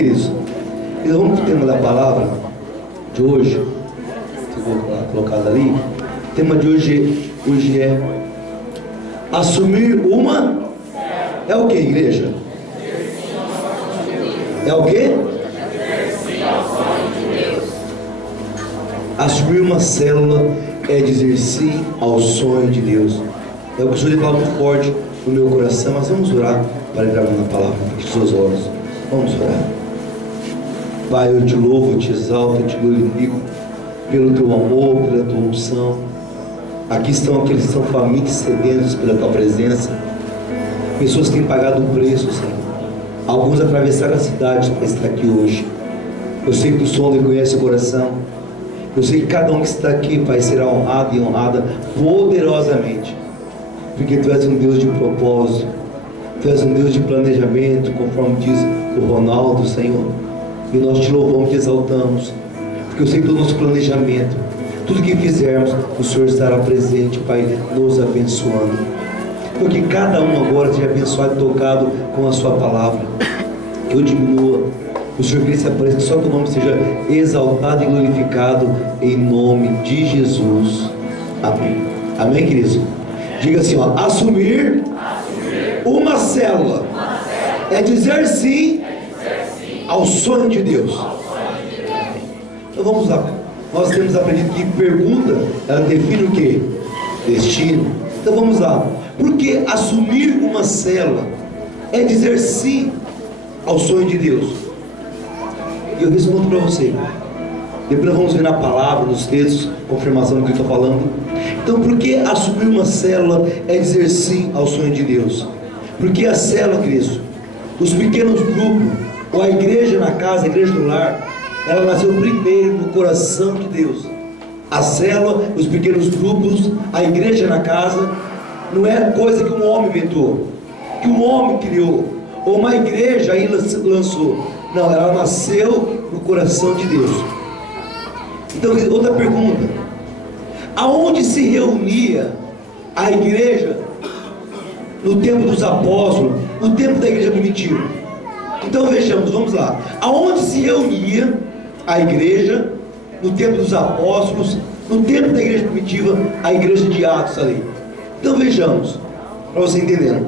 queridos? E vamos para o tema da palavra de hoje. Ficou colocado ali. O tema de hoje é assumir uma... É o que, igreja? É o que? Assumir uma célula é dizer sim ao sonho de Deus. É o que o Senhor fala muito forte no meu coração. Mas vamos orar para entrar na palavra. Feche seus olhos. Vamos orar. Pai, eu te louvo, eu te exalto, eu te glorifico pelo teu amor, pela tua unção. Aqui estão aqueles que são famintos e sedentos pela tua presença. Pessoas que têm pagado o preço, Senhor. Alguns atravessaram a cidade para estar aqui hoje. Eu sei que o som lhe conhece o coração. Eu sei que cada um que está aqui, Pai, será honrado e honrada poderosamente. Porque Tu és um Deus de propósito. Tu és um Deus de planejamento, conforme diz o Ronaldo, Senhor. E nós Te louvamos e Te exaltamos. Porque eu sei que o nosso planejamento, tudo que fizermos, o Senhor estará presente, Pai, nos abençoando. Porque cada um agora seja abençoado e tocado com a Sua palavra. Que eu diminua, o Senhor cresça e apareça, que só que o nome seja exaltado e glorificado em nome de Jesus. Amém. Amém, queridos? Diga assim, ó, assumir uma célula é dizer sim ao sonho de Deus. Então vamos lá. Nós temos aprendido que pergunta, ela define o que? Destino. Então vamos lá. Porque assumir uma célula é dizer sim ao sonho de Deus. E eu respondo para você. Depois vamos ver na palavra, nos textos, confirmação do que eu estou falando. Então, por que assumir uma célula é dizer sim ao sonho de Deus? Porque a célula, Cristo, os pequenos grupos, ou a igreja na casa, a igreja no lar, ela nasceu primeiro no coração de Deus. A célula, os pequenos grupos, a igreja na casa, não é coisa que um homem inventou, que um homem criou, ou uma igreja aí lançou. Não, ela nasceu no coração de Deus. Então, outra pergunta: aonde se reunia a igreja no tempo dos apóstolos, no tempo da igreja primitiva? Então vejamos, vamos lá. Aonde se reunia a igreja no tempo dos apóstolos, no tempo da igreja primitiva, a igreja de Atos ali? Então vejamos, para você entender.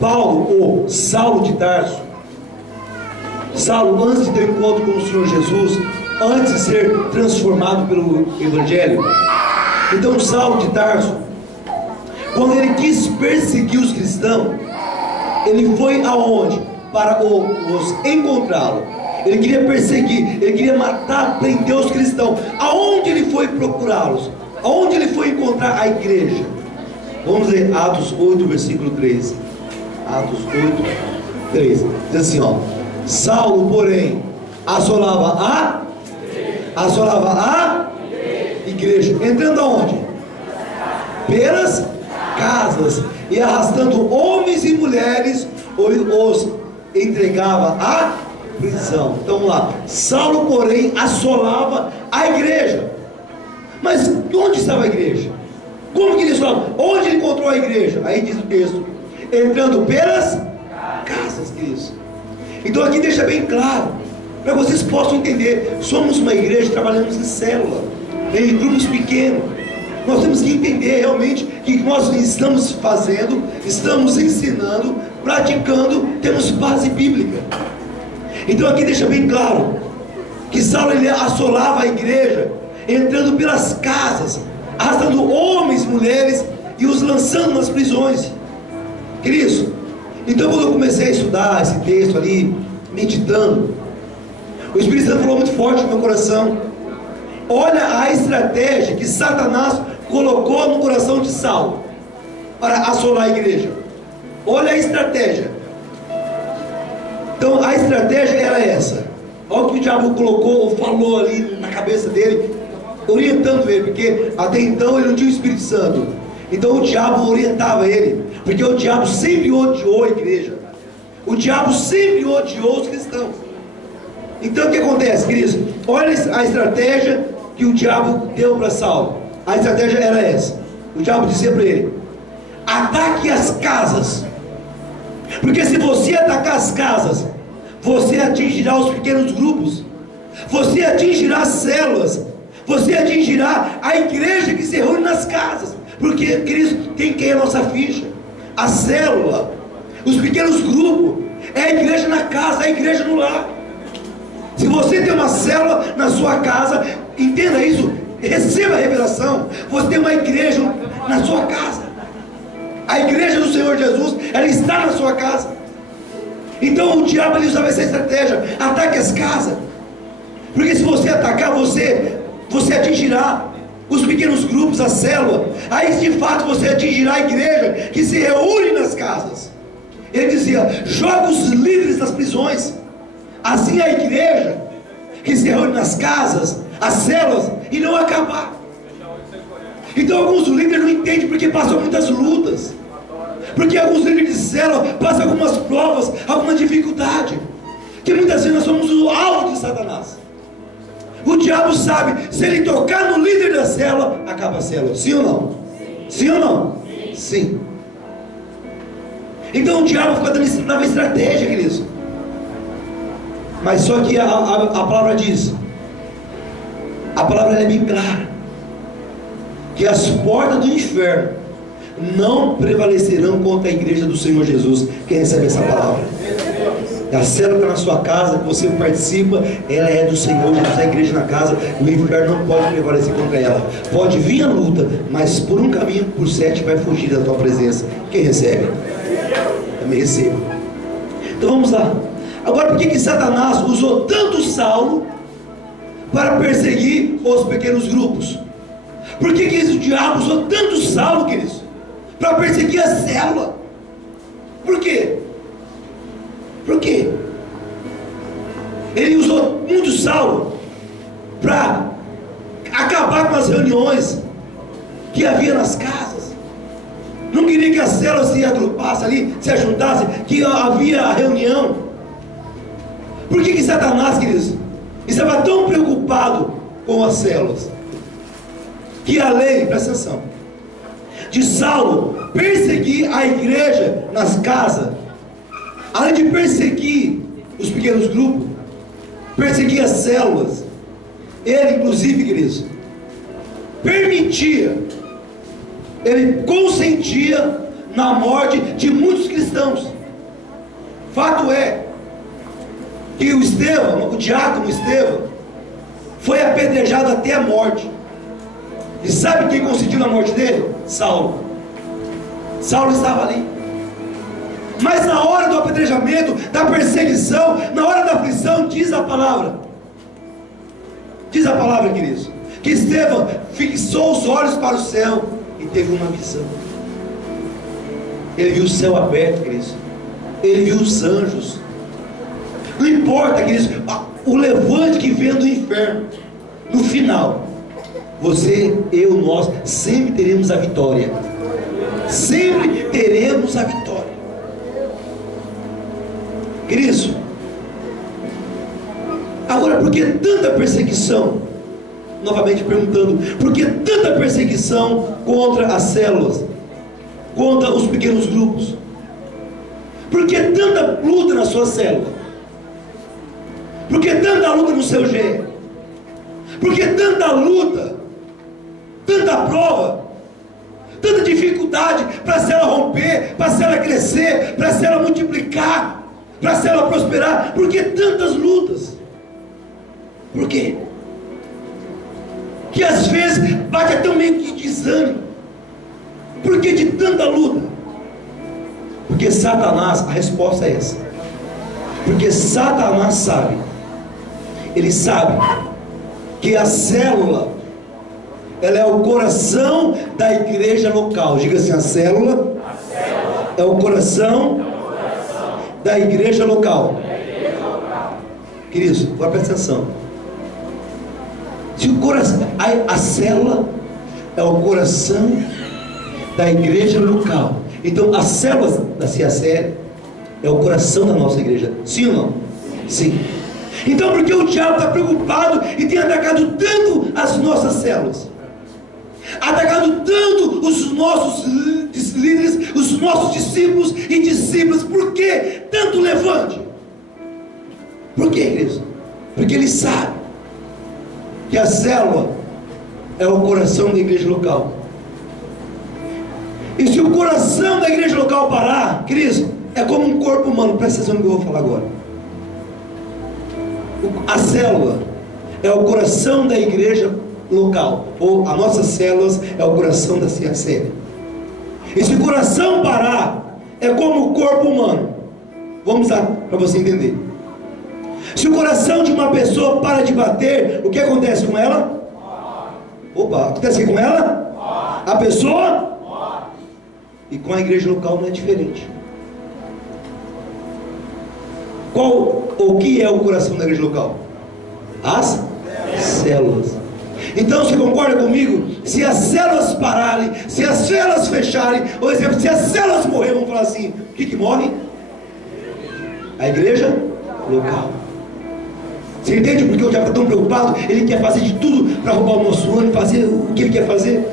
Paulo, ou Saulo de Tarso, Saulo, antes de ter encontro com o Senhor Jesus, antes de ser transformado pelo Evangelho, então Saulo de Tarso, quando ele quis perseguir os cristãos, ele foi aonde? Para os encontrá-lo. Ele queria perseguir, ele queria matar, prender os cristãos. Aonde ele foi procurá-los? Aonde ele foi encontrar a igreja? Vamos ler Atos 8, versículo 13. Atos 8, 13. Diz assim, ó: Saulo, porém, assolava a igreja, entrando aonde? Pelas casas, e arrastando homens e mulheres, os entregava à prisão. Então vamos lá. Saulo, porém, assolava a igreja. Mas onde estava a igreja? Como que ele assolava? Onde ele encontrou a igreja? Aí diz o texto: entrando pelas casas, queridos. Então aqui deixa bem claro, para vocês possam entender. Somos uma igreja, trabalhamos em célula, em grupos pequenos. Nós temos que entender realmente que nós estamos fazendo, estamos ensinando, praticando, temos base bíblica. Então aqui deixa bem claro que Saulo, ele assolava a igreja, entrando pelas casas, arrastando homens, mulheres, e os lançando nas prisões. Queridos, então quando eu comecei a estudar esse texto ali, meditando, o Espírito Santo falou muito forte no meu coração. Olha a estratégia que Satanás colocou no coração de Saulo para assolar a igreja. Olha a estratégia. Então a estratégia era essa. Olha o que o diabo colocou ou falou ali na cabeça dele, orientando ele, porque até então ele não tinha o Espírito Santo. Então o diabo orientava ele, porque o diabo sempre odiou a igreja. O diabo sempre odiou os cristãos. Então o que acontece, queridos? Olha a estratégia que o diabo deu para Saulo. A estratégia era essa. O diabo dizia para ele: ataque as casas, porque se você atacar as casas, você atingirá os pequenos grupos, você atingirá as células, você atingirá a igreja que se reúne nas casas. Porque, queridos, quem quer a nossa ficha? A célula, os pequenos grupos, é a igreja na casa, é a igreja no lar. Se você tem uma célula na sua casa, entenda isso, receba a revelação. Você tem uma igreja na sua casa. A igreja do Senhor Jesus, ela está na sua casa. Então o diabo ele usava essa estratégia: ataque as casas. Porque se você atacar, você atingirá os pequenos grupos, a célula. Aí de fato você atingirá a igreja que se reúne nas casas. Ele dizia: joga os líderes das prisões. Assim a igreja que se reúne nas casas, as células, e não acabar. Então alguns líderes não entendem porque passam muitas lutas, porque alguns líderes de célula passam algumas provas, alguma dificuldade, que muitas vezes nós somos o alvo de Satanás. O diabo sabe, se ele tocar no líder da célula, acaba a célula. Sim ou não? Sim ou não? Sim. Então o diabo fica dando uma estratégia, queridos. Mas só que a palavra diz, a palavra é bem clara, que as portas do inferno não prevalecerão contra a igreja do Senhor Jesus. Quem recebe essa palavra? A célula está na sua casa, que você participa, ela é do Senhor Jesus, a igreja na casa. O inferno não pode prevalecer contra ela. Pode vir a luta, mas por um caminho, por 7 vai fugir da tua presença. Quem recebe? Também recebo. Então vamos lá. Agora, por que Satanás usou tanto Saulo para perseguir os pequenos grupos? Por que o diabo usou tanto Saulo, queridos, para perseguir a célula? Por quê? Por quê? Ele usou muito Saulo para acabar com as reuniões que havia nas casas. Não queria que a célula se agrupasse ali, se ajuntasse, que havia a reunião. Por que Satanás, queridos, estava tão preocupado com as células, que a lei, presta atenção, de Saulo perseguir a igreja nas casas, além de perseguir os pequenos grupos, perseguir as células, ele inclusive, queridos, permitia, ele consentia na morte de muitos cristãos. Fato é que o Estevão, o diácono Estevão, foi apedrejado até a morte. E sabe quem consentiu a morte dele? Saulo. Saulo estava ali. Mas na hora do apedrejamento, da perseguição, na hora da aflição, diz a palavra, queridos, que Estevão fixou os olhos para o céu e teve uma visão. Ele viu o céu aberto, queridos. Ele viu os anjos. Não importa, queridos, o levante que vem do inferno, no final, você, eu, nós, sempre teremos a vitória. Sempre teremos a vitória. Queridos, agora, por que tanta perseguição? Novamente perguntando, por que tanta perseguição contra as células, contra os pequenos grupos? Por que tanta luta na sua célula? Por que tanta luta no seu GE? Por que tanta luta, tanta prova, tanta dificuldade para a célula romper, para a célula crescer, para a célula multiplicar, para a célula prosperar? Por que tantas lutas? Por quê? Que às vezes bate até um meio de desânimo. Por que de tanta luta? Porque Satanás, a resposta é essa. Porque Satanás sabe, ele sabe que a célula, ela é o coração da igreja local. Diga assim: a célula é o coração da igreja local. Queridos, agora presta atenção. Se o coração, a célula é o coração da igreja local, então as células da CACL é o coração da nossa igreja. Sim ou não? Sim. Então, por que o diabo está preocupado e tem atacado tanto as nossas células, atacado tanto os nossos líderes, os nossos discípulos e discípulas? Por que tanto levante? Por quê, queridos? Porque ele sabe que a célula é o coração da igreja local. E se o coração da igreja local parar, queridos, é como um corpo humano. Presta atenção no que eu vou falar agora. A célula é o coração da igreja local, ou as nossas células é o coração da CAC. E se o coração parar, é como o corpo humano. Vamos lá, para você entender. Se o coração de uma pessoa para de bater, o que acontece com ela? Opa, acontece com ela? A pessoa? E com a igreja local não é diferente. O que é o coração da igreja local? As células. Então você concorda comigo? Se as células pararem, se as células fecharem, por exemplo, se as células morrerem, vamos falar assim, o que morre? A igreja local. Você entende porque o diabo está tão preocupado? Ele quer fazer de tudo para roubar o nosso ano, fazer o que ele quer fazer.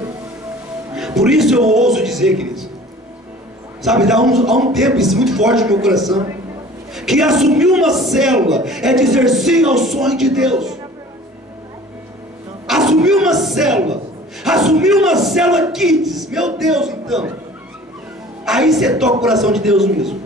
Por isso eu ouso dizer, queridos, sabe, há um tempo, isso é muito forte no meu coração, que assumir uma célula é dizer sim ao sonho de Deus. Assumir uma célula kids, meu Deus, então, aí você toca o coração de Deus mesmo.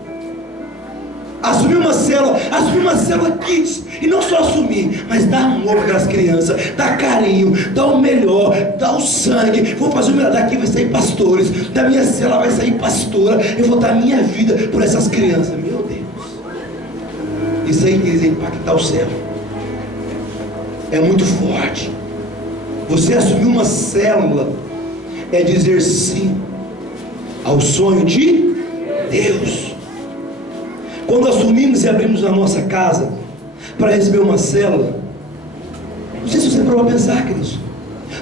Assumir uma célula kids, e não só assumir, mas dar amor para aquelas crianças, dar carinho, dar o melhor, dar o sangue. Vou fazer o melhor, daqui vai sair pastores, da minha célula vai sair pastora, eu vou dar a minha vida por essas crianças. Meu Deus, isso aí quer impactar o céu, é muito forte. Você assumir uma célula é dizer sim ao sonho de Deus. Quando assumimos e abrimos a nossa casa para receber uma célula, não sei se você parou a pensar, queridos,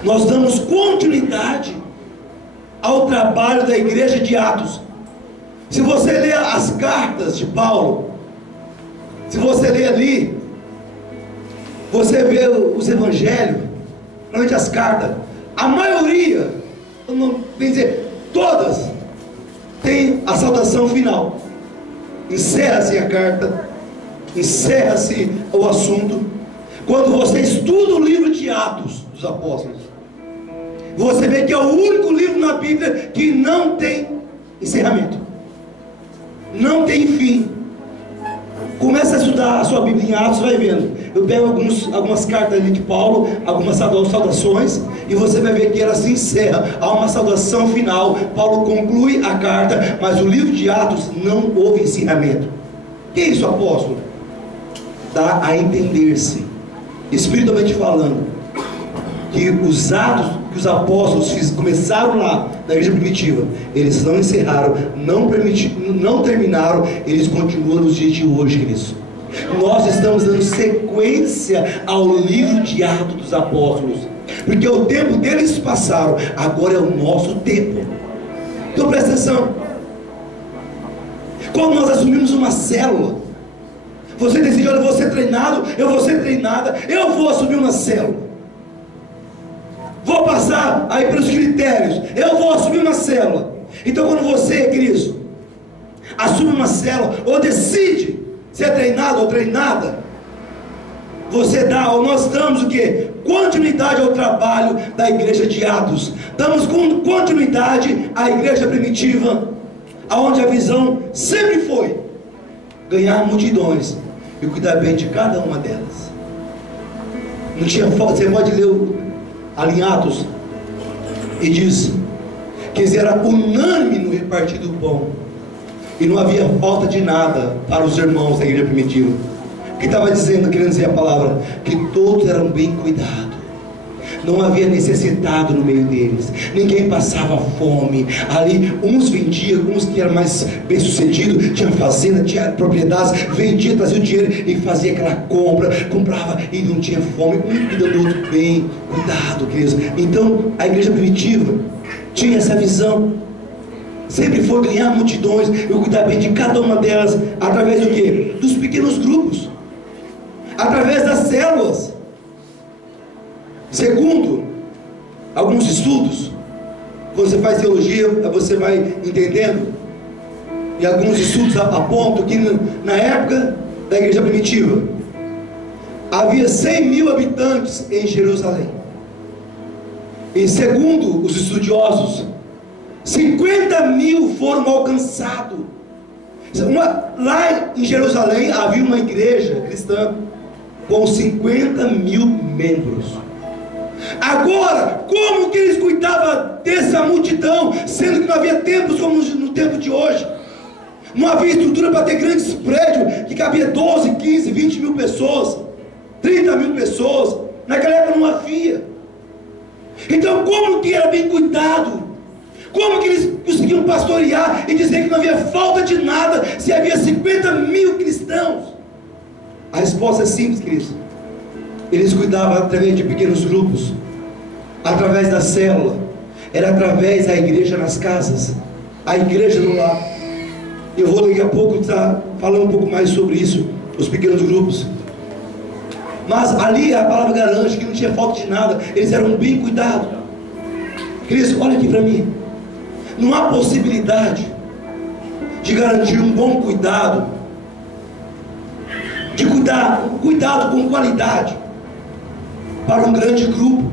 nós damos continuidade ao trabalho da igreja de Atos. Se você ler as cartas de Paulo, se você ler ali, você vê os evangelhos, realmente as cartas, a maioria, bem dizer, todas, tem a saudação final. Encerra-se a carta, encerra-se o assunto. Quando você estuda o livro de Atos dos Apóstolos, você vê que é o único livro na Bíblia que não tem encerramento, não tem fim. Começa a estudar a sua Bíblia em Atos, vai vendo. Eu pego algumas cartas ali de Paulo, algumas saudações, e você vai ver que ela se encerra. Há uma saudação final. Paulo conclui a carta, mas o livro de Atos não houve encerramento. O que é isso, apóstolo? Dá a entender-se, espiritualmente falando, que os atos que os apóstolos começaram lá na igreja primitiva, eles não encerraram, não terminaram, eles continuam nos dias de hoje, queridos. Nós estamos dando sequência ao livro de Atos dos Apóstolos, porque o tempo deles passaram, agora é o nosso tempo. Então presta atenção. Quando nós assumimos uma célula, você decide, olha, eu vou ser treinado, eu vou ser treinada, eu vou assumir uma célula, vou passar aí pelos critérios, eu vou assumir uma célula. Então quando você, queridos, assume uma célula, ou decide ser treinado ou treinada, você dá, ou nós damos o que? Continuidade ao trabalho da igreja de Atos. Damos continuidade à igreja primitiva, aonde a visão sempre foi ganhar multidões e cuidar bem de cada uma delas. Não tinha falta. Você pode ler ali em Atos, e diz que eles eram unânimes no repartir do pão, e não havia falta de nada para os irmãos da igreja primitiva. O que estava dizendo, querendo dizer a palavra, que todos eram bem cuidados, não havia necessitado no meio deles, ninguém passava fome. Ali uns vendiam, uns que eram mais bem sucedidos, tinha fazenda, tinha propriedades, vendia, trazia o dinheiro e fazia aquela compra, comprava e não tinha fome, um cuidando do outro bem, cuidado, queridos. Então a igreja primitiva tinha essa visão, sempre foi ganhar multidões e cuidar bem de cada uma delas, através do que? Dos pequenos grupos, através das células. Segundo alguns estudos, você faz teologia, você vai entendendo, e alguns estudos apontam que na época da igreja primitiva, havia 100.000 habitantes em Jerusalém. E segundo os estudiosos, 50.000 foram alcançados. Lá em Jerusalém havia uma igreja cristã com 50.000 membros. Agora, como que eles cuidavam dessa multidão, sendo que não havia templos como no tempo de hoje? Não havia estrutura para ter grandes prédios que cabia 12, 15, 20 mil pessoas, 30 mil pessoas. Naquela época não havia. Então como que era bem cuidado? Como que eles conseguiam pastorear e dizer que não havia falta de nada, se havia 50.000 cristãos? A resposta é simples, queridos. Eles cuidavam através de pequenos grupos, através da célula, era através da igreja nas casas, a igreja no lar. Eu vou daqui a pouco estar falando um pouco mais sobre isso, os pequenos grupos. Mas ali a palavra garante que não tinha falta de nada, eles eram bem cuidados. Queridos, olha aqui para mim. Não há possibilidade de garantir um bom cuidado, de cuidado com qualidade para um grande grupo.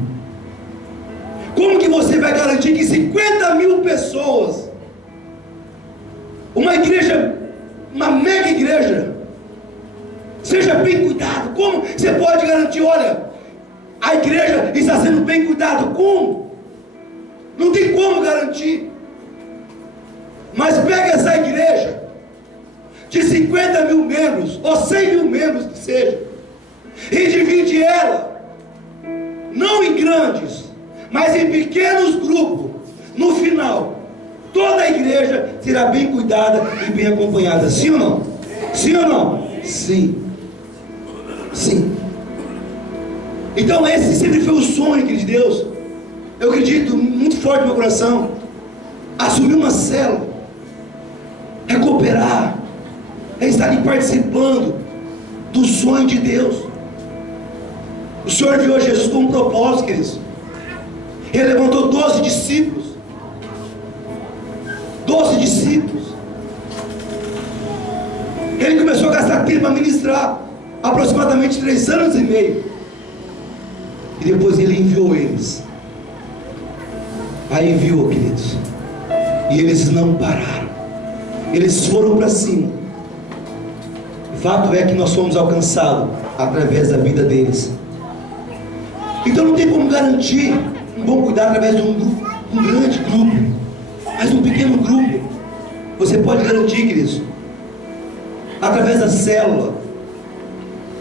Como que você vai garantir que 50.000 pessoas, uma igreja, uma mega igreja, seja bem cuidado? Como você pode garantir? Olha, a igreja está sendo bem cuidada. Como? Não tem como garantir. Mas pega essa igreja de 50.000 membros, ou 100.000 membros que seja, e divide ela, não em grandes, mas em pequenos grupos. No final, toda a igreja será bem cuidada e bem acompanhada. Sim ou não? Sim ou não? Sim. Sim. Então esse sempre foi o sonho de Deus. Eu acredito muito forte no meu coração. Assumir uma célula é cooperar, é estar ali participando do sonho de Deus. O Senhor enviou Jesus com um propósito, queridos. Ele levantou 12 discípulos. 12 discípulos. Ele começou a gastar tempo a ministrar, aproximadamente 3 anos e meio. E depois ele enviou eles. Aí enviou, queridos. E eles não pararam. Eles foram para cima. O fato é que nós fomos alcançados através da vida deles. Então não tem como garantir um bom cuidado através de um grupo, um grande grupo, mas um pequeno grupo. Você pode garantir, queridos, através da célula,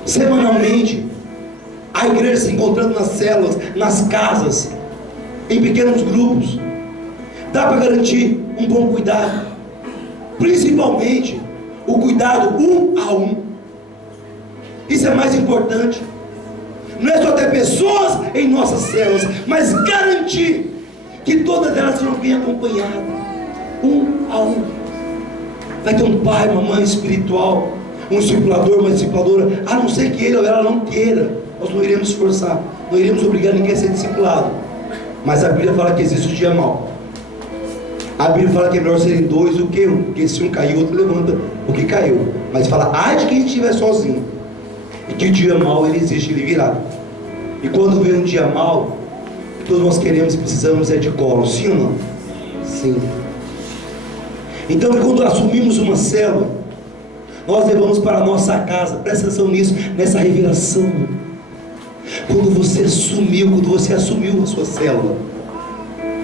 semanalmente, a igreja se encontrando nas células, nas casas, em pequenos grupos. Dá para garantir um bom cuidado, principalmente o cuidado um a um. Isso é mais importante. Não é só ter pessoas em nossas células, mas garantir que todas elas serão bem acompanhadas, um a um. Vai ter um pai, uma mãe espiritual, um discipulador, uma discipuladora, a não ser que ele ou ela não queira. Nós não iremos forçar, não iremos obrigar ninguém a ser discipulado. Mas a Bíblia fala que existe o dia mau. A Bíblia fala que é melhor serem 2 do que 1, porque se um cair, o outro levanta o que caiu. Mas fala, ai de quem estiver sozinho, e que o dia mau ele existe, ele virá. E quando vem um dia mau, todos nós queremos e precisamos é de colo, sim ou não? Sim. Então quando assumimos uma célula, nós levamos para a nossa casa. Presta atenção nisso, nessa revelação. Quando você assumiu a sua célula,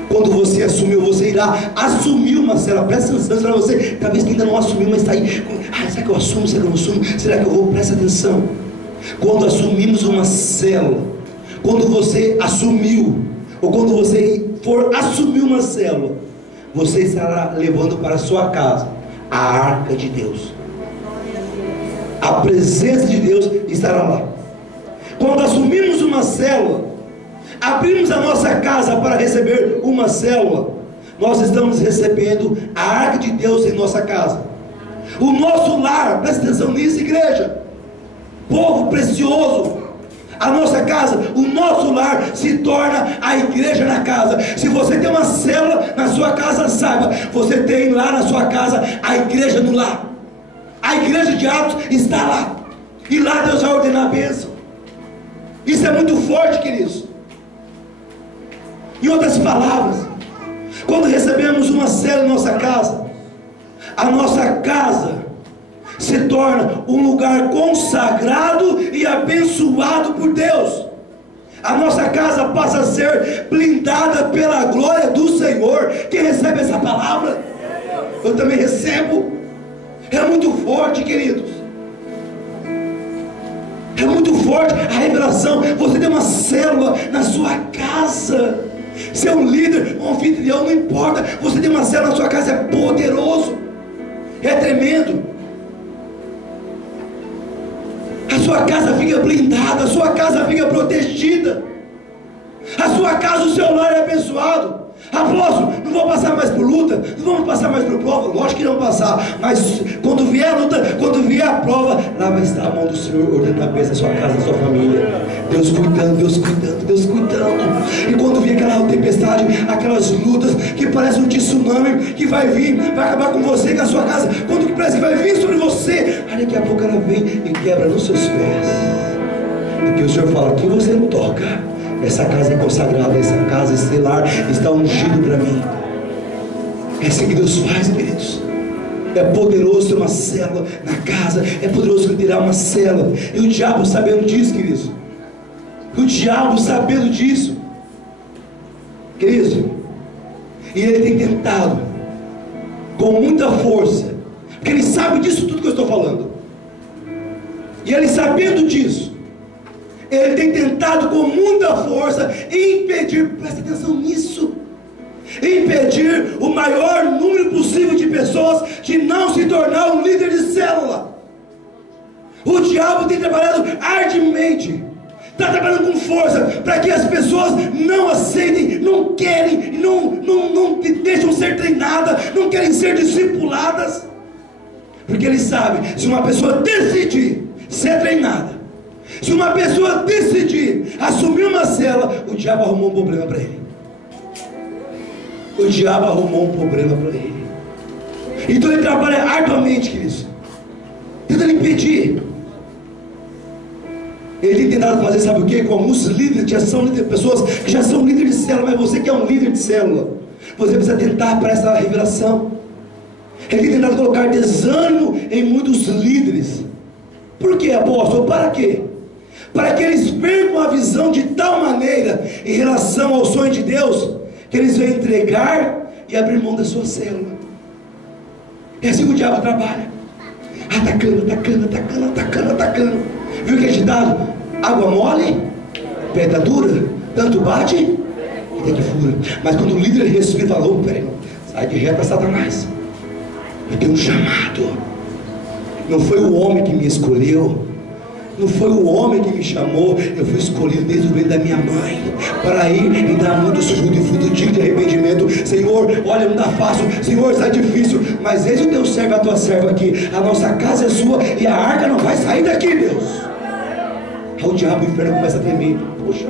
quando você assumiu, você irá assumir uma célula. Presta atenção para você, talvez que ainda não assumiu, mas está aí, será que eu assumo, será que eu não assumo, será que eu vou? Presta atenção. Quando assumimos uma célula, quando você assumiu, ou quando você for assumir uma célula, você estará levando para a sua casa a arca de Deus. A presença de Deus estará lá. Quando assumimos uma célula, abrimos a nossa casa para receber uma célula, nós estamos recebendo a arca de Deus em nossa casa. O nosso lar, presta atenção nisso, igreja, povo precioso, a nossa casa, o nosso lar se torna a igreja na casa. Se você tem uma célula na sua casa, saiba, você tem lá na sua casa a igreja no lar. A igreja de Atos está lá, e lá Deus vai ordenar a bênção. Isso é muito forte, queridos. Em outras palavras, quando recebemos uma célula em nossa casa, a nossa casa se torna um lugar consagrado e abençoado por Deus. A nossa casa passa a ser blindada pela glória do Senhor. Quem recebe essa palavra? Eu também recebo. É muito forte, queridos. É muito forte a revelação. Você tem uma célula na sua casa. Ser um líder, um anfitrião, não importa. Você tem uma célula na sua casa, é poderoso, é tremendo. A sua casa fica blindada, a sua casa fica protegida, a sua casa, o seu lar é abençoado. Apóstolo, não vou passar mais por luta, não vamos passar mais por prova. Lógico que não passar, mas quando vier a luta, quando vier a prova, lá vai estar a mão do Senhor ordendo a cabeça da sua casa, da sua família. Deus cuidando, Deus cuidando, Deus cuidando. E quando vier aquela tempestade, aquelas lutas que parecem um tsunami, que vai vir, vai acabar com você, com a sua casa, quando que parece que vai vir sobre você, aí daqui a pouco ela vem e quebra nos seus pés. Porque o Senhor fala, aqui você não toca. Essa casa é consagrada, essa casa, esse lar está ungido para mim. É assim que Deus faz, queridos. É poderoso ter uma célula na casa, é poderoso liderar uma célula. E o diabo sabendo disso, queridos. O diabo sabendo disso, queridos. E ele tem tentado com muita força, porque ele sabe disso tudo que eu estou falando. E ele sabendo disso, ele tem tentado com muita força impedir, presta atenção nisso, impedir o maior número possível de pessoas de não se tornar um líder de célula. O diabo tem trabalhado arduamente, está trabalhando com força para que as pessoas não aceitem, não querem, não deixam ser treinadas, não querem ser discipuladas, porque ele sabe, se uma pessoa decidir ser treinada, se uma pessoa decidir assumir uma célula, o diabo arrumou um problema para ele. O diabo arrumou um problema para ele. Então ele trabalha arduamente, queridos, tentando impedir. Ele tem tentado fazer, sabe o que? Com alguns líderes que já são líderes, pessoas que já são líderes de célula, mas você que é um líder de célula, você precisa tentar para essa revelação. Ele tem tentado colocar desânimo em muitos líderes. Por quê, apóstolo? Para quê? Para que eles percam a visão de tal maneira em relação ao sonho de Deus, que eles vão entregar e abrir mão da sua célula. É assim que o diabo trabalha, atacando. Viu que é ditado? Água mole, pedra dura, tanto bate e até que fura. Mas quando o líder respira e fala, ô, peraí, sai de reta, Satanás, eu tenho um chamado. Não foi o homem que me escolheu, não foi o homem que me chamou, eu fui escolhido desde o ventre da minha mãe, para ir e dar muitos frutos e fruto digno de arrependimento. Senhor, olha, não está fácil, Senhor, está difícil, mas eis o teu servo, a tua serva aqui, a nossa casa é sua e a arca não vai sair daqui, Deus. Aí o diabo, o inferno começa a tremer, poxa,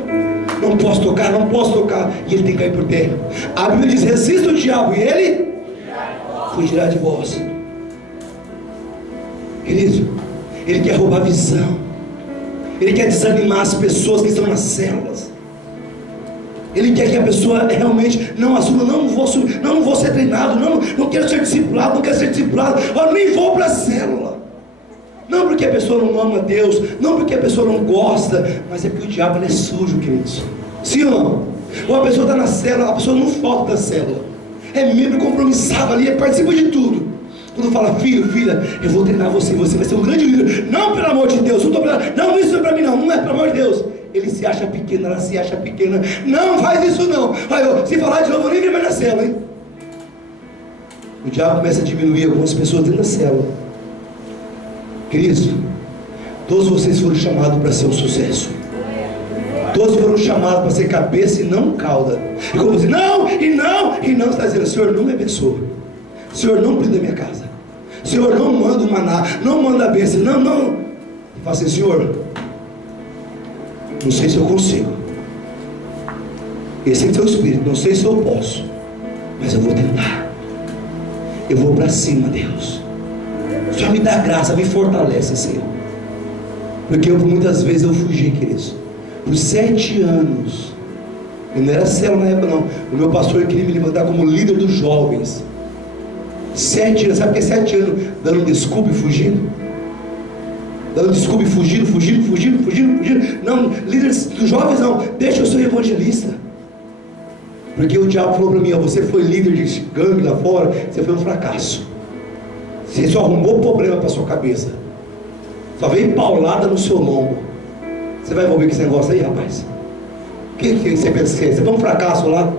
não posso tocar, e ele tem que cair por terra. A Bíblia diz, resista o diabo, e ele fugirá de vós. Querido, ele quer roubar a visão, ele quer desanimar as pessoas que estão nas células, ele quer que a pessoa realmente não assuma, não vou ser treinado, não quero ser discipulado, eu nem vou para a célula. Não porque a pessoa não ama Deus, não porque a pessoa não gosta, mas é porque o diabo ele é sujo, queridos. Sim ou não? Ou a pessoa está na célula, a pessoa não falta da célula, é membro compromissado ali, participa de tudo. Quando fala, filho, filha, eu vou treinar você vai ser um grande líder. Não, pelo amor de Deus, não, isso é para mim não é pelo amor de Deus. Ele se acha pequeno, ela se acha pequena. Não faz isso não. Aí, se falar de novo, eu nem vem mais na célula, hein? O diabo começa a diminuir algumas pessoas dentro da célula. Cristo, todos vocês foram chamados para ser um sucesso. Todos foram chamados para ser cabeça e não cauda. E como você, não, você está dizendo, Senhor, não me abençoa. Senhor, não brinda a minha casa. Senhor, não manda o maná, não manda a bênção, não. Fala assim, Senhor, não sei se eu consigo. Esse é o teu espírito, não sei se eu posso, mas eu vou tentar. Eu vou para cima, Deus. Só me dá graça, me fortalece, Senhor. Porque muitas vezes eu fugi, queridos. Por 7 anos. E não era célula na época não. O meu pastor queria me levantar como líder dos jovens. 7 anos, sabe o que é 7 anos? Dando desculpa e fugindo. Dando desculpa e fugindo. Não, líder dos jovens não. Deixa eu ser evangelista. Porque o diabo falou para mim, ó, você foi líder de gangue lá fora, você foi um fracasso. Você só arrumou problema para sua cabeça. Só veio paulada no seu lombo. Você vai envolver com esse negócio aí, rapaz? O que você pensa que é? Você foi um fracasso lá?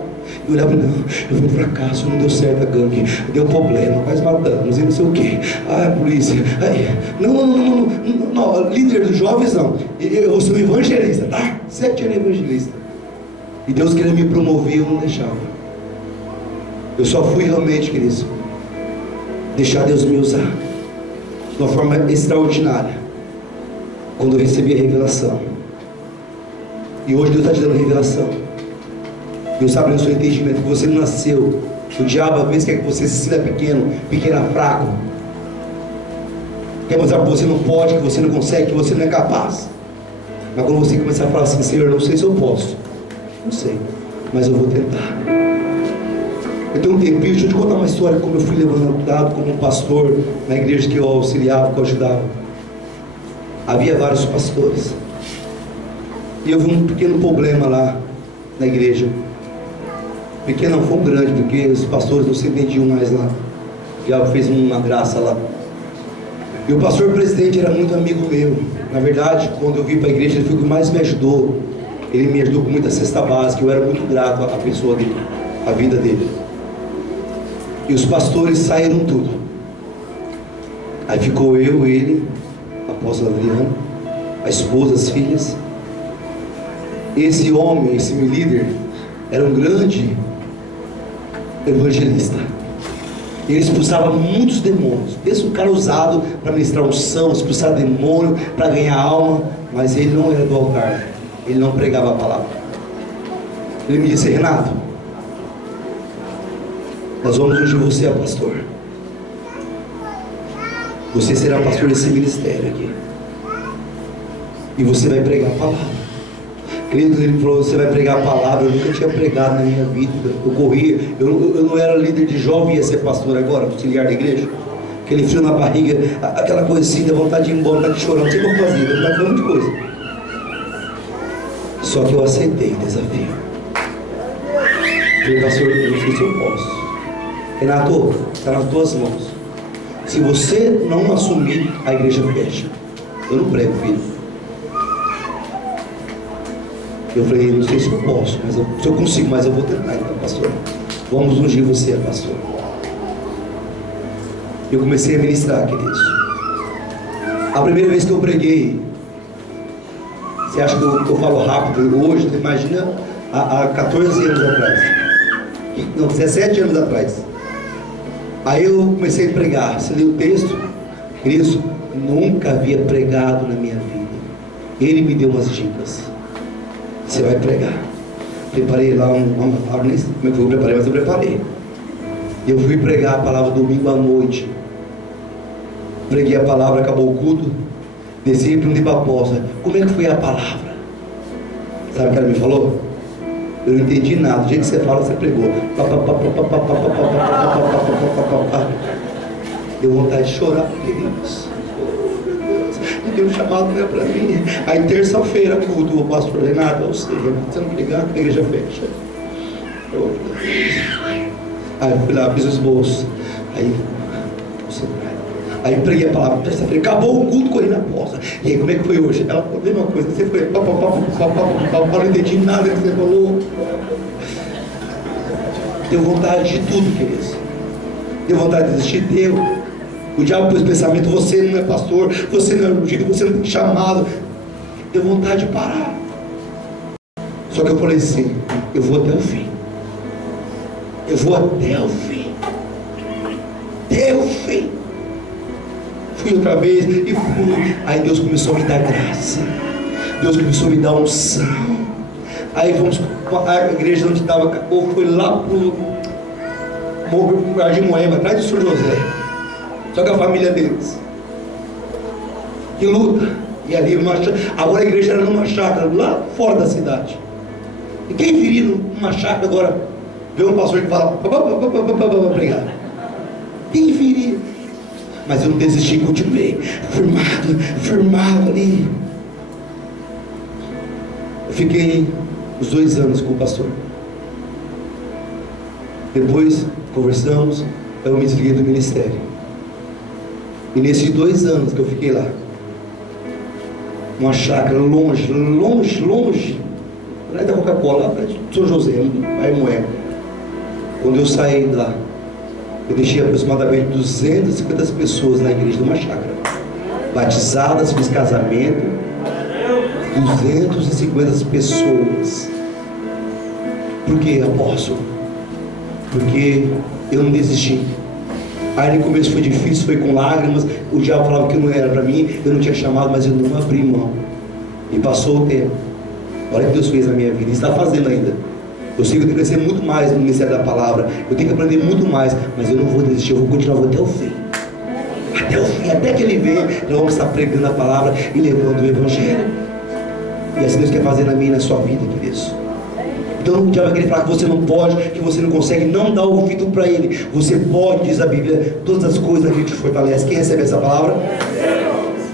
Eu olhava e não, eu fui um fracasso, não deu certo a gangue, deu problema, quase matamos e não sei o que. Ah, polícia. Não, líder dos jovens não. Eu sou evangelista, tá? 7 anos evangelista. E Deus queria me promover, eu não deixava. Eu só fui realmente, queridos, deixar Deus me usar de uma forma extraordinária quando eu recebi a revelação. E hoje Deus está te dando revelação. Deus abre o seu entendimento que você não nasceu. O diabo às vezes quer que você se sinta pequeno, fraco. Quer mostrar que você não pode, que você não consegue, que você não é capaz. Mas quando você começar a falar assim, Senhor, não sei se eu posso. Não sei, mas eu vou tentar. Eu tenho um tempinho, deixa eu te contar uma história como eu fui levantado como um pastor na igreja que eu auxiliava, que eu ajudava. Havia vários pastores. E eu vi um pequeno problema lá na igreja. Pequeno não, foi um grande, porque os pastores não se entendiam mais lá. O diabo fez uma graça lá. E o pastor presidente era muito amigo meu. Na verdade, quando eu vim para a igreja, ele foi o que mais me ajudou. Ele me ajudou com muita cesta básica. Eu era muito grato à pessoa dele, à vida dele. E os pastores saíram tudo. Aí ficou eu, ele, a apóstola Adriana, a esposa, as filhas. Esse homem, esse meu líder, era um grande evangelista. Ele expulsava muitos demônios. Esse é um cara usado para ministrar unção, expulsar demônio, para ganhar alma. Mas ele não era do altar. Ele não pregava a palavra. Ele me disse, Renato, nós vamos ungir você a pastor. Você será pastor desse ministério aqui. E você vai pregar a palavra. Querido, ele falou, você vai pregar a palavra. Eu nunca tinha pregado na minha vida. Eu corria, eu não era líder de jovem, ia ser pastor agora, auxiliar da igreja. Aquele frio na barriga, aquela coisa assim, da vontade de ir embora, vontade de chorar, não sei como fazer, eu estava fazendo muita coisa. Só que eu aceitei o desafio. Falei, pastor, eu não sei se eu posso. Renato, está nas tuas mãos. Se você não assumir, a igreja fecha. Eu não prego, filho. Eu falei, não sei se eu posso, mas se eu consigo, mas eu vou tentar então, pastor. Vamos ungir você, pastor. Eu comecei a ministrar, queridos. A primeira vez que eu preguei, você acha que eu falo rápido hoje? Imagina há 14 anos atrás. Não, 17 anos atrás. Aí eu comecei a pregar. Você leu o texto? Queridos, nunca havia pregado na minha vida. Ele me deu umas dicas. Você vai pregar. Preparei lá nem sei como é que eu preparei, mas eu preparei. Eu fui pregar a palavra domingo à noite. Preguei a palavra, acabou o culto. Desci e perguntei para a apóstola, como é que foi a palavra? Sabe o que ela me falou? Eu não entendi nada. Do jeito que você fala, você pregou. Deu vontade de chorar, queridos. Deu um chamado, não é para mim. Aí terça-feira, culto, o pastor Renato, eu sei, você não ligar, a igreja fecha. Aí eu fui lá, fiz os bolsos. Aí preguei a palavra, terça-feira, acabou o culto, corri na porta. E aí, como é que foi hoje? Ela falou a mesma coisa, você foi, não entendi nada que você falou. Deu vontade de tudo, queridos. Deu vontade de desistir, deu. O diabo pôs o pensamento, você não é pastor, você não é ungido, você não tem chamado. Deu vontade de parar. Só que eu falei assim, eu vou até o fim. Eu vou até o fim. Até o fim. Fui outra vez e fui. Aí Deus começou a me dar graça. Deus começou a me dar unção. Aí fomos, a igreja onde estava, foi lá pro Jardim Moema, atrás do São José. Só que a família deles, que luta, E ali, agora a igreja era numa chácara, lá fora da cidade. E quem viria numa chácara agora, ver um pastor que fala, obrigado. Quem viria? Mas eu não desisti, continuei, firmado ali. Eu fiquei uns 2 anos com o pastor. Depois, conversamos, eu me desliguei do ministério. E nesses 2 anos que eu fiquei lá, uma chácara longe, lá da Coca-Cola, lá de São José, aí Moé. Quando eu saí lá, eu deixei aproximadamente 250 pessoas na igreja de uma chácara, batizadas, fiz casamento, 250 pessoas. Por que, apóstolo? Porque eu não desisti. Aí no começo foi difícil, foi com lágrimas, o diabo falava que não era para mim, eu não tinha chamado, mas eu não abri mão. E passou o tempo. Olha o que Deus fez na minha vida, e está fazendo ainda. Eu sei que eu tenho que crescer muito mais no ministério da palavra, eu tenho que aprender muito mais, mas eu não vou desistir, eu vou continuar, vou até o fim. Até o fim, até que Ele venha, nós vamos estar pregando a palavra e levando o Evangelho. E assim Deus quer fazer na minha e na sua vida, queridos. Então o diabo vai querer falar que você não pode, que você não consegue, não dá ouvido para ele. Você pode, diz a Bíblia, todas as coisas a gente te fortalece. Quem recebe essa palavra?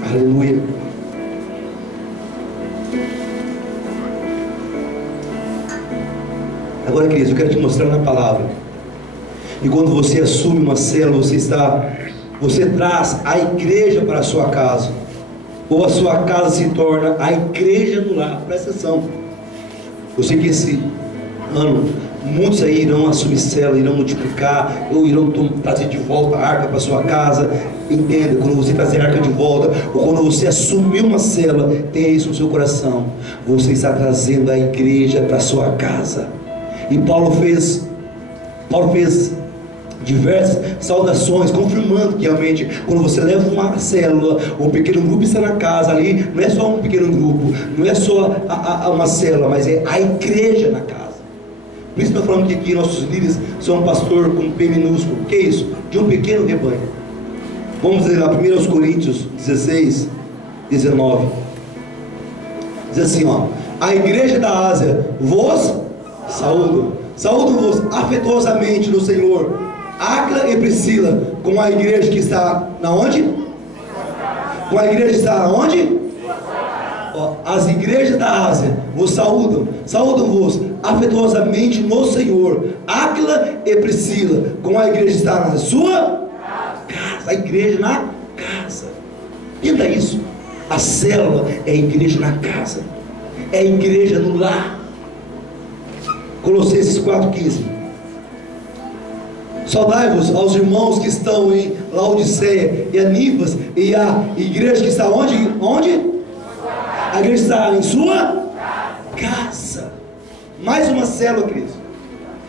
Aleluia. Agora, queridos, eu quero te mostrar na palavra. E quando você assume uma célula, você traz a igreja para a sua casa, ou a sua casa se torna a igreja do lar. Presta atenção. Eu sei que esse ano muitos aí irão assumir célula, irão multiplicar, ou irão trazer de volta a arca para sua casa. Entenda, quando você trazer a arca de volta, ou quando você assumir uma célula, tenha isso no seu coração, você está trazendo a igreja para sua casa. E Paulo fez diversas saudações, confirmando que realmente quando você leva uma célula, um pequeno grupo está na casa ali, não é só um pequeno grupo, não é só uma célula, mas é a igreja na casa. Por isso nós falamos que aqui nossos líderes são um pastor com P minúsculo. O que é isso? De um pequeno rebanho. Vamos ler lá 1 Coríntios 16, 19. Diz assim, ó: a igreja da Ásia vos saúdo-vos afetuosamente no Senhor, Áquila e Priscila, com a igreja que está na onde? Com a igreja que está na onde? Ó, as igrejas da Ásia vos saúdam-vos afetuosamente no Senhor, Áquila e Priscila, com a igreja que está na sua casa, a igreja na casa. Entenda isso. A célula é a igreja na casa, é a igreja no lar. Colossenses 4,15. Saudai-vos aos irmãos que estão em Laodiceia e a Nífas, e a igreja que está onde? A igreja está em sua casa. Mais uma célula, queridos.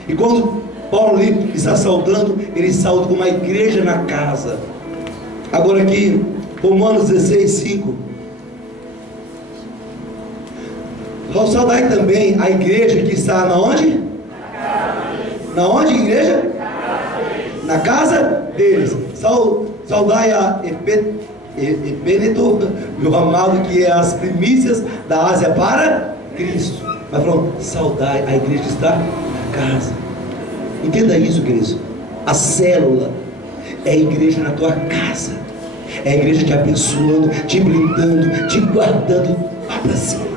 E quando Paulo ali está saudando, ele sauda com uma igreja na casa. Agora aqui, Romanos 16:5. Saudai também a igreja que está na onde? Na onde, igreja? Na casa deles. Saudai a Epêneto, meu amado, que é as primícias da Ásia para Cristo. Mas falou, saudai a igreja que está na casa. Entenda isso, queridos. A célula é a igreja na tua casa, é a igreja te abençoando, te blindando, te guardando lá para cima.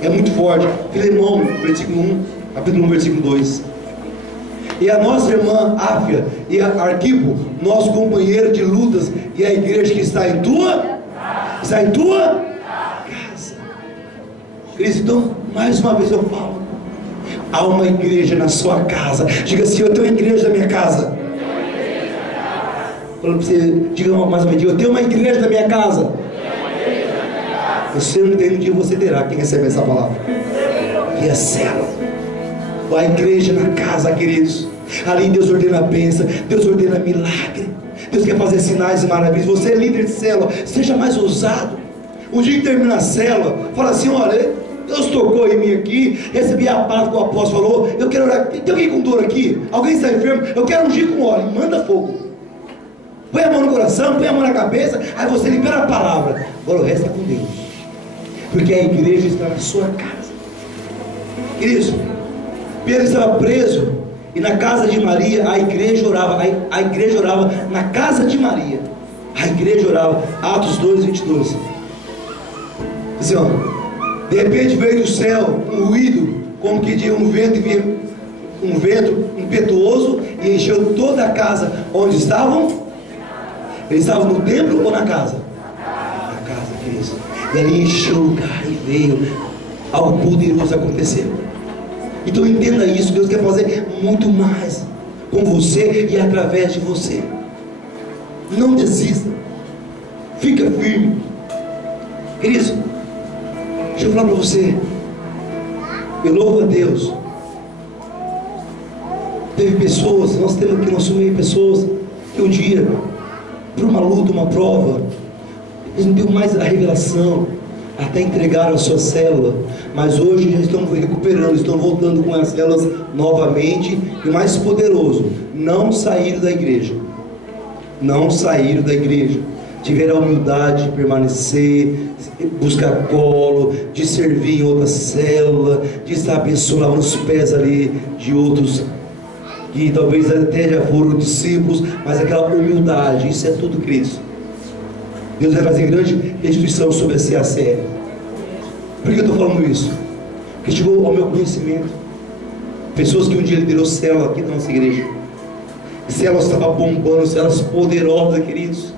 É muito forte. Filemão, versículo 1, capítulo 1, versículo 2. E a nossa irmã Áfia e a Arquipo, nosso companheiro de lutas, e a igreja que está em tua casa. Cristo, então, mais uma vez eu falo, há uma igreja na sua casa. Diga assim, eu tenho uma igreja na minha casa. Falando para você, diga mais uma vez, eu tenho uma igreja na minha casa. Você não tem, um dia você terá. Quem recebe essa palavra? Que é célula. A igreja na casa, queridos. Ali Deus ordena a bênção, Deus ordena milagre, Deus quer fazer sinais e maravilhas. Você é líder de célula, seja mais ousado. Um dia que termina a célula, fala assim, olha, Deus tocou em mim aqui, recebi a palavra que o apóstolo falou, eu quero orar. Tem alguém com dor aqui? Alguém está enfermo? Eu quero ungir com óleo. Manda fogo. Põe a mão no coração, põe a mão na cabeça, aí você libera a palavra. Agora o resto está com Deus. Porque a igreja está na sua casa. Queridos, Pedro estava preso e na casa de Maria a igreja orava. A igreja orava na casa de Maria. A igreja orava. Atos 2, 22. Assim, ó, de repente veio do céu um ruído, como que de um vento impetuoso, e encheu toda a casa. Onde estavam? Eles estavam no templo ou na casa? Na casa, queridos. E ali encheu o lugar e veio algo poderoso acontecer. Então entenda isso. Deus quer fazer muito mais com você e através de você. Não desista. Fica firme. Queridos, deixa eu falar para você. Eu louvo a Deus. Teve pessoas, nós temos aqui no nosso meio pessoas que um dia, por uma luta, uma prova, eles não tinham mais a revelação, até entregaram a sua célula, mas hoje já estão recuperando, estão voltando com as células novamente. E o mais poderoso, não saíram da igreja. Não saíram da igreja. Tiveram a humildade de permanecer, buscar colo, de servir em outra célula, de estar abençoando os pés ali de outros que talvez até já foram discípulos, mas aquela humildade, isso é tudo Cristo. Deus vai fazer grande restituição sobre a CACL. Por que eu estou falando isso? Porque chegou ao meu conhecimento pessoas que um dia liderou célula aqui na nossa igreja. Células estavam bombando, células poderosas, queridos.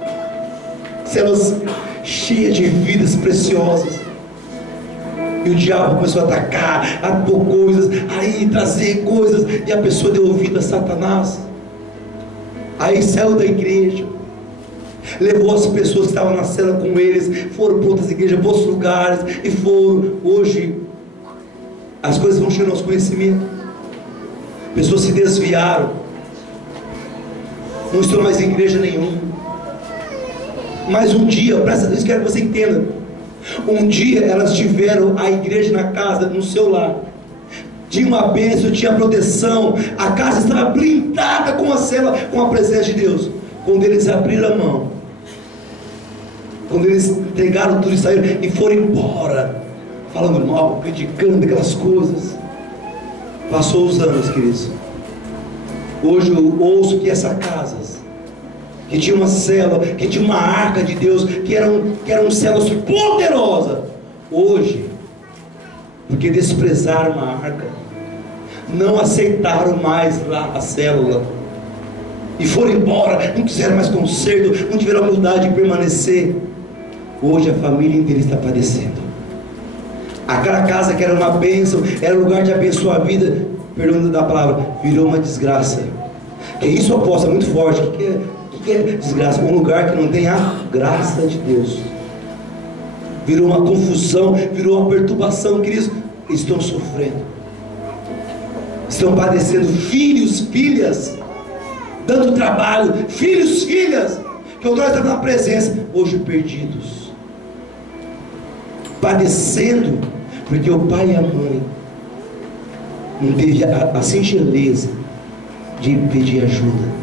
Células cheias de vidas preciosas. E o diabo começou a atacar, a pôr coisas, aí trazer coisas, e a pessoa deu ouvido a Satanás. Aí saiu da igreja, levou as pessoas que estavam na cela com eles, foram para outras igrejas, para outros lugares, e foram. Hoje as coisas vão chegando aos conhecimentos. Pessoas se desviaram, não estão mais em igreja nenhuma. Mas um dia, presta atenção, quero que você entenda. Um dia elas tiveram a igreja na casa, no seu lar. Tinha uma bênção, tinha proteção. A casa estava blindada com a cela, com a presença de Deus. Quando eles abriram a mão, quando eles entregaram tudo e saíram e foram embora, falando mal, criticando aquelas coisas. Passou os anos, queridos. Hoje eu ouço que essa casa, que tinha uma célula, que tinha uma arca de Deus, que eram células poderosas, hoje, porque desprezaram a arca, não aceitaram mais lá a célula, e foram embora, não quiseram mais conserto, não tiveram a humildade de permanecer. Hoje a família inteira está padecendo. Aquela casa que era uma bênção, era um lugar de abençoar a vida, perdão da palavra, virou uma desgraça. Que isso aposta muito forte. O que é desgraça? Um lugar que não tem a graça de Deus. Virou uma confusão, virou uma perturbação. Queridos, estão sofrendo, estão padecendo. Filhos, filhas, dando trabalho. Filhos, filhas, que outrora estavam na presença, hoje perdidos, padecendo, porque o pai e a mãe não teve a singeleza de pedir ajuda,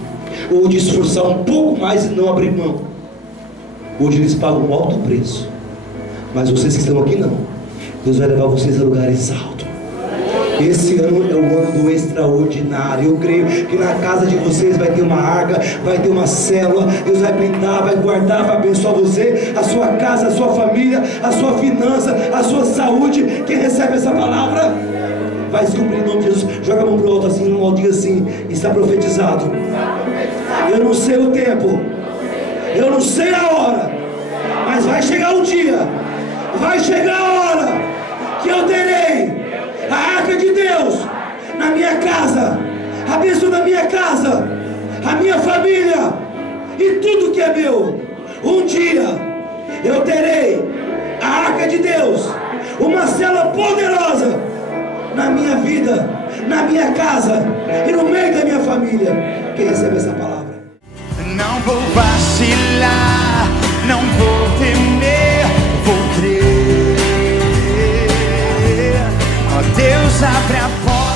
ou de esforçar um pouco mais e não abrir mão. Hoje eles pagam um alto preço, mas vocês que estão aqui não. Deus vai levar vocês a lugares altos. Esse ano é o ano do extraordinário. Eu creio que na casa de vocês vai ter uma arca, vai ter uma célula. Deus vai blindar, vai guardar, vai abençoar você, a sua casa, a sua família, a sua finança, a sua saúde. Quem recebe essa palavra vai se cumprir em nome de Jesus. Joga a mão para o alto assim, no alto, diga assim: está profetizado. Eu não sei o tempo, eu não sei a hora, mas vai chegar um dia, vai chegar a hora que eu terei a arca de Deus na minha casa, a bênção da minha casa, a minha família e tudo que é meu. Um dia eu terei a arca de Deus, uma célula poderosa na minha vida, na minha casa e no meio da minha família. Quem recebe essa palavra? Não vou vacilar, não vou temer, vou crer. Ó Deus, abre a porta.